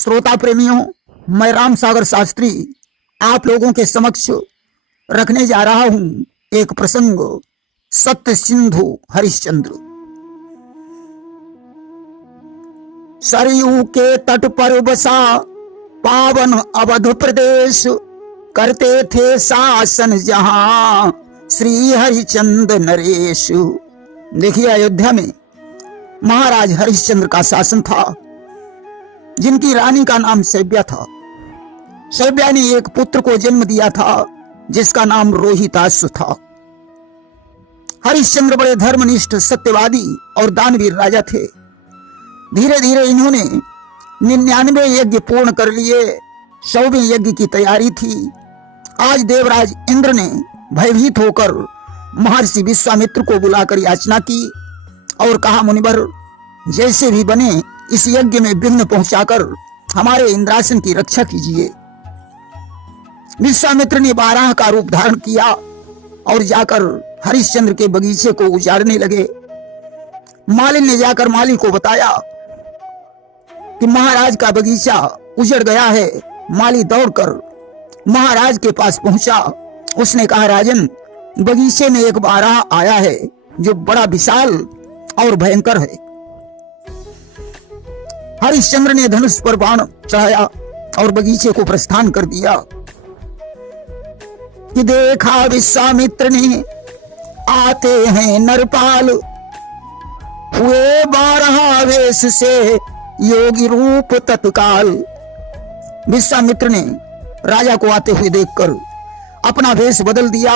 श्रोता प्रेमियों, मैं राम सागर शास्त्री आप लोगों के समक्ष रखने जा रहा हूं एक प्रसंग, सत्य सिंधु हरिश्चंद्र। सरयू के तट पर बसा पावन अवध प्रदेश, करते थे शासन जहां श्री हरिश्चंद्र नरेश। देखिए, अयोध्या में महाराज हरिश्चंद्र का शासन था, जिनकी रानी का नाम सैव्या था। सैव्या ने एक पुत्र को जन्म दिया था जिसका नाम रोहिताश्व था। हरिश्चंद्र बड़े धर्मनिष्ठ, सत्यवादी और दानवीर राजा थे। धीरे धीरे इन्होंने 99 यज्ञ पूर्ण कर लिए। 100वें यज्ञ की तैयारी थी। आज देवराज इंद्र ने भयभीत होकर महर्षि विश्वामित्र को बुलाकर याचना की और कहा, मुनिवर, जैसे भी बने इस यज्ञ में विघ्न पहुंचाकर हमारे इंद्रासन की रक्षा कीजिए। विश्वामित्र ने 12 का रूप धारण किया और जाकर हरिश्चंद्र के बगीचे को उजाड़ने लगे। मालिन ने जाकर माली को बताया कि महाराज का बगीचा उजड़ गया है। माली दौड़कर महाराज के पास पहुंचा। उसने कहा, राजन, बगीचे में एक बारह आया है जो बड़ा विशाल और भयंकर है। हरिश्चंद्र ने धनुष पर बाण चढ़ाया और बगीचे को प्रस्थान कर दिया कि देखा विश्वामित्र ने आते हैं नरपाल, हुए 12 वेश से योगी रूप तत्काल। विश्वामित्र ने राजा को आते हुए देखकर अपना वेश बदल दिया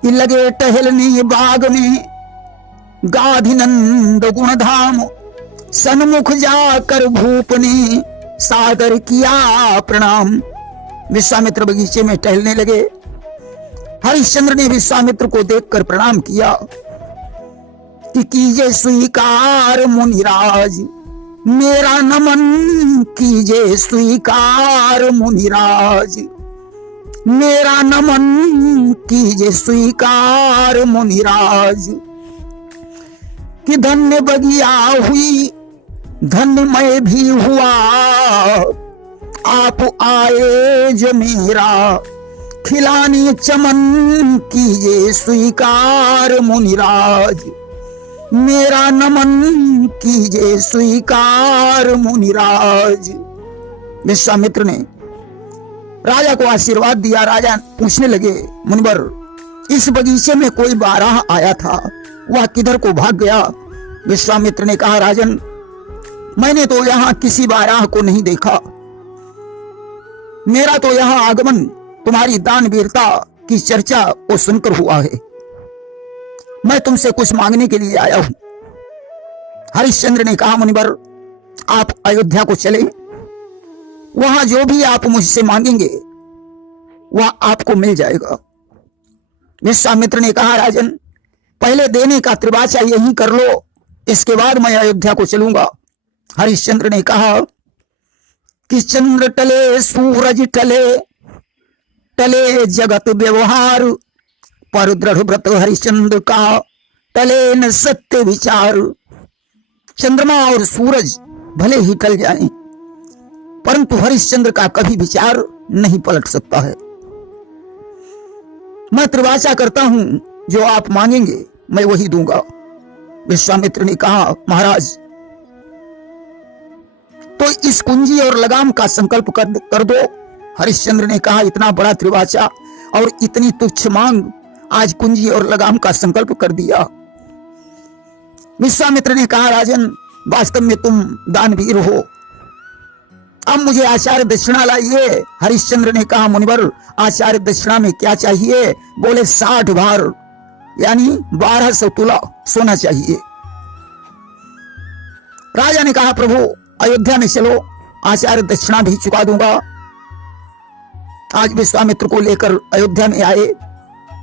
कि लगे टहलने बाग में गाधिनंद गुणधाम, सन्मुख जाकर भूप ने सादर किया प्रणाम। विश्वामित्र बगीचे में टहलने लगे। हरिश्चंद्र ने विश्वामित्र को देखकर प्रणाम किया कि कीजे स्वीकार मुनिराज, मेरा नमन कीजे स्वीकार मुनिराज, मेरा नमन कीजे स्वीकार मुनिराज। कि धन्य बगिया हुई, धन्य मैं भी हुआ, आप आए जो मेरा खिलानी चमन कीजिए स्वीकार मुनिराज, मेरा नमन कीजिए स्वीकार मुनिराज। विश्वामित्र ने राजा को आशीर्वाद दिया। राजा पूछने लगे, मुनिवर, इस बगीचे में कोई 12 आया था, वह किधर को भाग गया? विश्वामित्र ने कहा, राजन, मैंने तो यहां किसी 12 को नहीं देखा। मेरा तो यहां आगमन तुम्हारी दानवीरता की चर्चा को सुनकर हुआ है। मैं तुमसे कुछ मांगने के लिए आया हूं। हरिश्चंद्र ने कहा, मुनिवर, आप अयोध्या को चले, वहां जो भी आप मुझसे मांगेंगे वह आपको मिल जाएगा। विश्वामित्र ने कहा, राजन, पहले देने का त्रिवाचा यही कर लो, इसके बाद मैं अयोध्या को चलूंगा। हरिश्चंद्र ने कहा कि चंद्र टले सूरज टले, टले जगत व्यवहार, पर दृढ़ व्रत हरिश्चंद्र का टले न सत्य विचार। चंद्रमा और सूरज भले ही टल जाएं, परंतु हरिश्चंद्र का कभी विचार नहीं पलट सकता है। मैं त्रिवाचा करता हूं, जो आप मांगेंगे मैं वही दूंगा। विश्वामित्र ने कहा, महाराज, तो इस कुंजी और लगाम का संकल्प कर दो। हरिश्चंद्र ने कहा, इतना बड़ा त्रिवाचा और इतनी तुच्छ मांग, आज कुंजी और लगाम का संकल्प कर दिया। विश्वामित्र ने कहा, राजन, वास्तव में तुम दानवीर हो, अब मुझे आचार्य दक्षिणा लाइए। हरिश्चंद्र ने कहा, मुनिवर, आचार्य दक्षिणा में क्या चाहिए? बोले, 60 भार यानी 1200 तुला सोना चाहिए। राजा ने कहा, प्रभु, अयोध्या में चलो, आचार्य दक्षिणा भी चुका दूंगा। आज विश्वामित्र को लेकर अयोध्या में आए।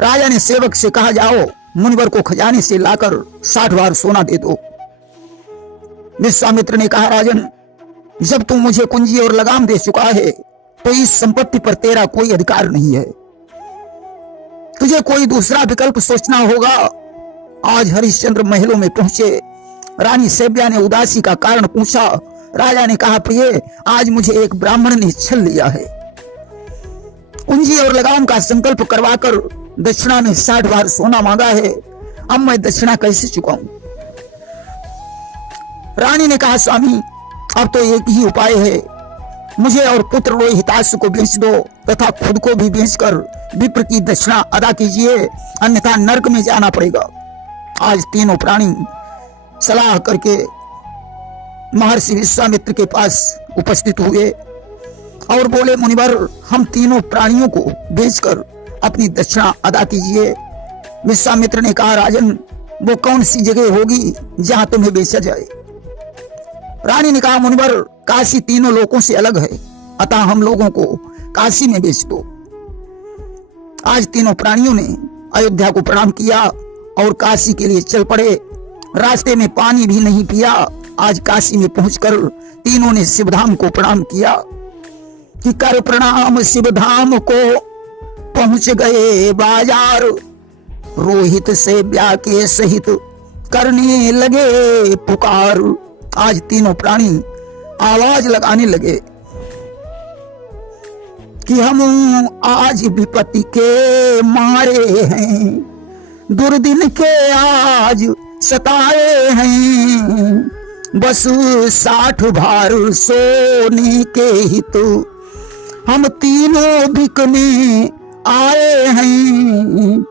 राजा ने सेवक से कहा, जाओ मुनिवर को खजाने से लाकर 60 भार सोना दे दो। विश्वामित्र ने कहा, राजन, जब तू मुझे कुंजी और लगाम दे चुका है तो इस संपत्ति पर तेरा कोई अधिकार नहीं है, तुझे कोई दूसरा विकल्प सोचना होगा। आज हरिश्चंद्र महलों में पहुंचे। रानी सैव्या ने उदासी का कारण पूछा राजा ने कहा, प्रिय, आज मुझे एक ब्राह्मण ने छल लिया है। कुंजी और लगाम का संकल्प करवाकर दक्षिणा में 60 बार सोना मांगा है। अब मैं दक्षिणा कैसे चुकाऊं? रानी ने कहा, स्वामी, अब तो एक ही उपाय है, मुझे और पुत्र रोहिताश को बेच दो तथा खुद को भी बेचकर विप्र की दक्षिणा अदा कीजिए, अन्यथा नरक में जाना पड़ेगा। आज तीनों प्राणी सलाह करके महर्षि विश्वामित्र के पास उपस्थित हुए और बोले, मुनिवर, हम तीनों प्राणियों को बेचकर अपनी दक्षिणा अदा कीजिए। विश्वामित्र ने कहा, राजन, वो कौन सी जगह होगी जहां तुम्हें बेचा जाए? रानी ने कहा, मुनिवर, काशी तीनों लोकों से अलग है, अतः हम लोगों को काशी में बेच दो। आज तीनों प्राणियों ने अयोध्या को प्रणाम किया और काशी के लिए चल पड़े। रास्ते में पानी भी नहीं पिया। आज काशी में पहुंचकर तीनों ने शिवधाम को प्रणाम किया कि कर प्रणाम शिवधाम को, पहुंच गए बाजार, रोहित से ब्याह के सहित करने लगे पुकार। आज तीनों प्राणी आवाज लगाने लगे कि हम आज विपत्ति के मारे हैं, दुर्दिन के आज सताए हैं, बस 60 भार सोने के हित हम तीनों बिकने आए हैं।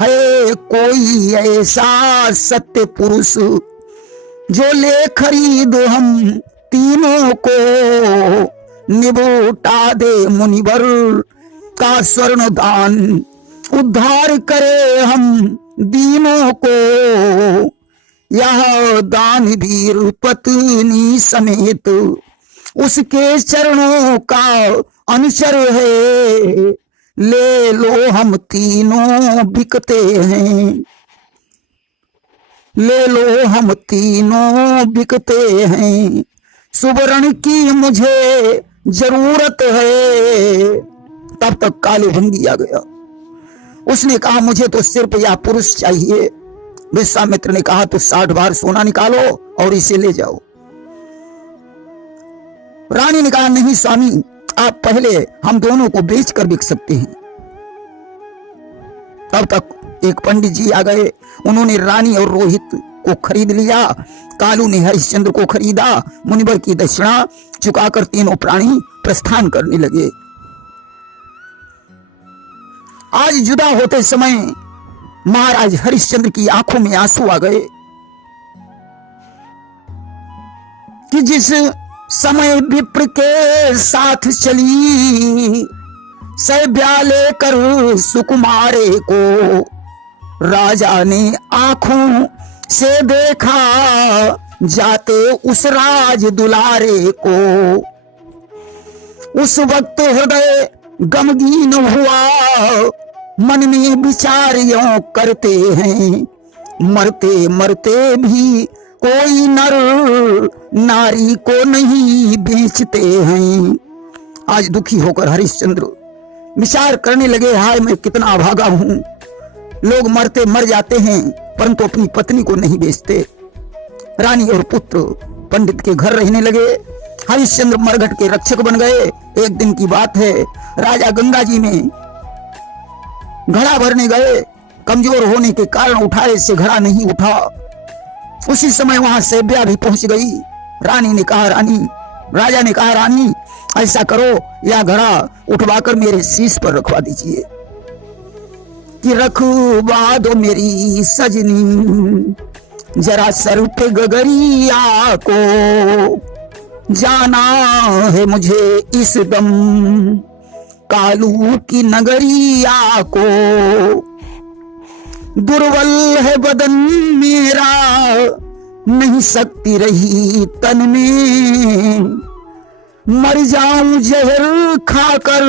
है कोई ऐसा सत्य पुरुष जो ले खरीद हम तीनों को, निबोटा दे मुनिवर का स्वर्ण दान, उद्धार करे हम दीनों को। यह दानवीर पत्नी समेत उसके चरणों का अनुचर है, ले लो हम तीनों बिकते हैं, ले लो हम तीनों बिकते हैं, सुवर्ण की मुझे जरूरत है। तब तक कालूभंगी आ गया। उसने कहा, मुझे तो सिर्फ यह पुरुष चाहिए। विश्वामित्र ने कहा, तो 60 बार सोना निकालो और इसे ले जाओ। रानी ने कहा, नहीं स्वामी, आप पहले हम दोनों को बेचकर बिक सकते हैं। तब तक एक पंडित जी आ गए। उन्होंने रानी और रोहित को खरीद लिया। कालू ने हरिश्चंद्र को खरीदा। मुनिवर की दक्षिणा चुकाकर तीनों प्राणी प्रस्थान करने लगे। आज जुदा होते समय महाराज हरिश्चंद्र की आंखों में आंसू आ गए कि जिस समय विप्र के साथ चली, सैब्या लेकर सुकुमारे को, राजा ने आंखों से देखा जाते उस राज दुलारे को। उस वक्त हृदय गमगीन हुआ, मन में विचार यों करते हैं, मरते मरते भी कोई नर नारी को नहीं बेचते हैं। आज दुखी होकर हरिश्चंद्र विचार करने लगे, हाय मैं कितना अभागा हूं। लोग मरते मर जाते हैं परंतु अपनी पत्नी को नहीं बेचते। रानी और पुत्र पंडित के घर रहने लगे। हरिश्चंद्र मरघट के रक्षक बन गए। एक दिन की बात है, राजा गंगा जी में घड़ा भरने गए। कमजोर होने के कारण उठाए से घड़ा नहीं उठा। उसी समय वहां सैब्या भी पहुंच गई। रानी ने कहा, राजा ने कहा, रानी ऐसा करो, यह घड़ा उठवाकर मेरे शीश पर रखवा दीजिए कि रखवा दो मेरी सजनी, जरा सर पे गगरिया को, जाना है मुझे इस दम कालू की नगरिया को। दुर्बल है बदन मेरा, नहीं सकती रही तन में, मर जाऊं जहर खाकर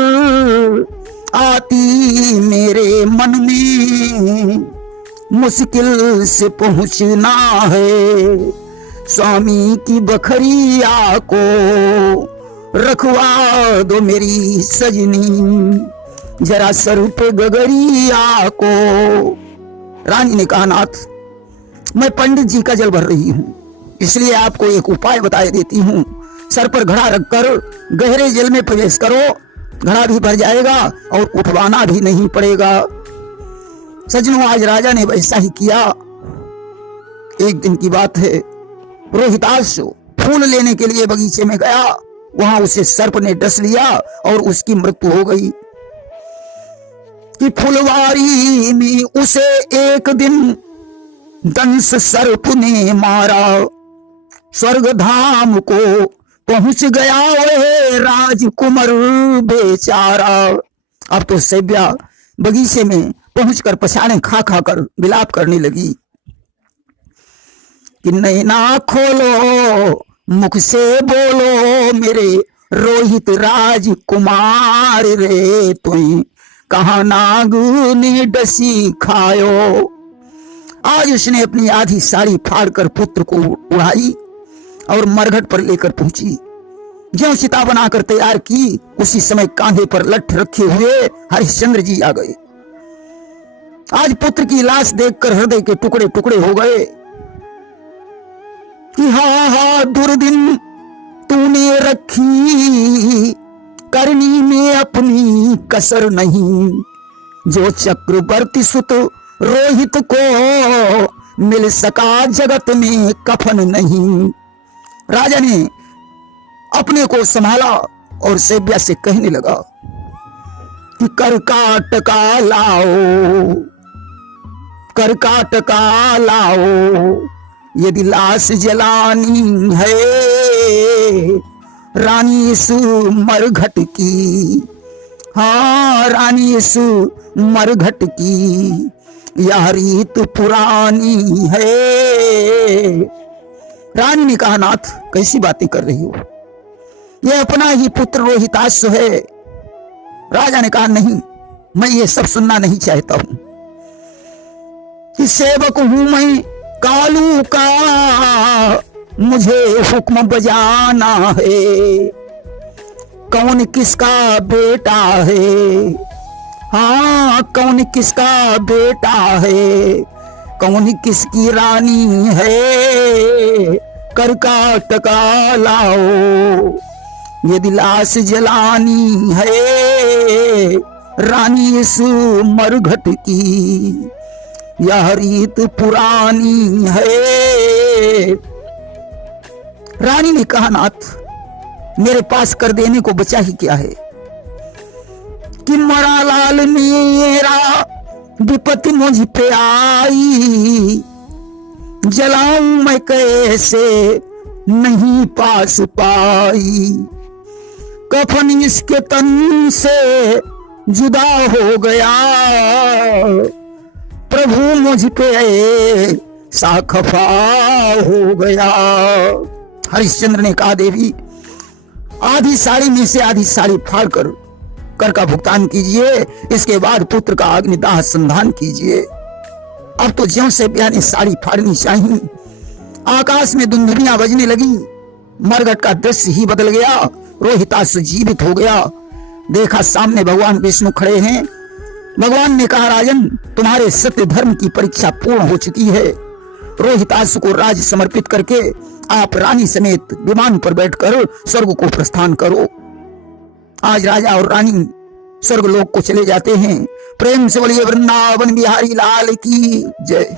आती मेरे मन में। मुश्किल से पहुंचना है स्वामी की बखरिया को, रखवा दो मेरी सजनी, जरा सर पे गगरिया को। रानी ने कहा, नाथ मैं पंडित जी का जल भर रही हूं, इसलिए आपको एक उपाय बता देती हूं। सर पर घड़ा रखकर गहरे जल में प्रवेश करो, घड़ा भी भर जाएगा और उठवाना भी नहीं पड़ेगा। सज्जनों, आज राजा ने वैसा ही किया। एक दिन की बात है, रोहिताश फूल लेने के लिए बगीचे में गया। वहां उसे सर्प ने डस लिया और उसकी मृत्यु हो गई। कि फुलवारी में उसे एक दिन दंश सर्प ने मारा, स्वर्ग धाम को पहुंच गया वह राजकुमार बेचारा। अब तो सेव्या बगीचे में पहुंचकर पछाड़े खा खा कर विलाप करने लगी कि नैना खोलो, मुख से बोलो मेरे रोहित राजकुमार रे, तुई कहाँ नाग ने डसी खायो। आज उसने अपनी आधी साड़ी फाड़कर पुत्र को उड़ाई और मरघट पर लेकर पहुंची। ज्यों चिता बनाकर तैयार की, उसी समय कांधे पर लठ रखे हुए हरिश्चंद्र जी आ गए। आज पुत्र की लाश देखकर हृदय के टुकड़े टुकड़े हो गए कि हा दुर्दिन तूने रखी, करनी में अपनी कसर नहीं, जो चक्रवर्ती सुत रोहित को मिल सका जगत में कफन नहीं। राजा ने अपने को संभाला और सेव्या से कहने लगा कि करकाट का लाओ, करकाट का लाओ, यदि लाश जलानी है रानी इस मरघट की, हाँ रानी इस मरघट की, यह रीत पुरानी है। रानी ने कहा, नाथ कैसी बातें कर रही हो, यह अपना ही पुत्र रोहिताश्व है। राजा ने कहा, नहीं, मैं ये सब सुनना नहीं चाहता हूं। कि सेवक हूं मैं कालू का, मुझे हुक्म बजाना है, कौन किसका बेटा है, हाँ कौन किसका बेटा है, कौन किसकी रानी है, करकाट का लाओ, यदि लाश जलानी है रानी इस मरघट की, यह रीत पुरानी है। रानी ने कहा, नाथ मेरे पास कर देने को बचा ही क्या है कि मरा लाल मेरा विपत्ति मुझ पे आई, जलाऊं मैं कैसे नहीं पास पाई, कफन इसके तन से जुदा हो गया, प्रभु मुझ पे सा खफा हो गया। हरिश्चंद्र ने कहा, देवी आधी साड़ी में से आधी साड़ी फाड़कर कर का भुगतान कीजिए, इसके बाद पुत्र का अग्निदाह संधान कीजिए। अब तो ज्यों से ब्याह ने साड़ी फाड़नी चाहिए। आकाश में धुंधुलियां बजने लगी, मरघट का दृश्य ही बदल गया, रोहिताश्व जीवित हो गया। देखा सामने भगवान विष्णु खड़े हैं। भगवान ने कहा, राजन तुम्हारे सत्य धर्म की परीक्षा पूर्ण हो चुकी है। रोहिताश्व को राज समर्पित करके आप रानी समेत विमान पर बैठकर स्वर्ग को प्रस्थान करो। आज राजा और रानी स्वर्ग लोक को चले जाते हैं। प्रेम से बोलिए वृंदावन बिहारी लाल की जय।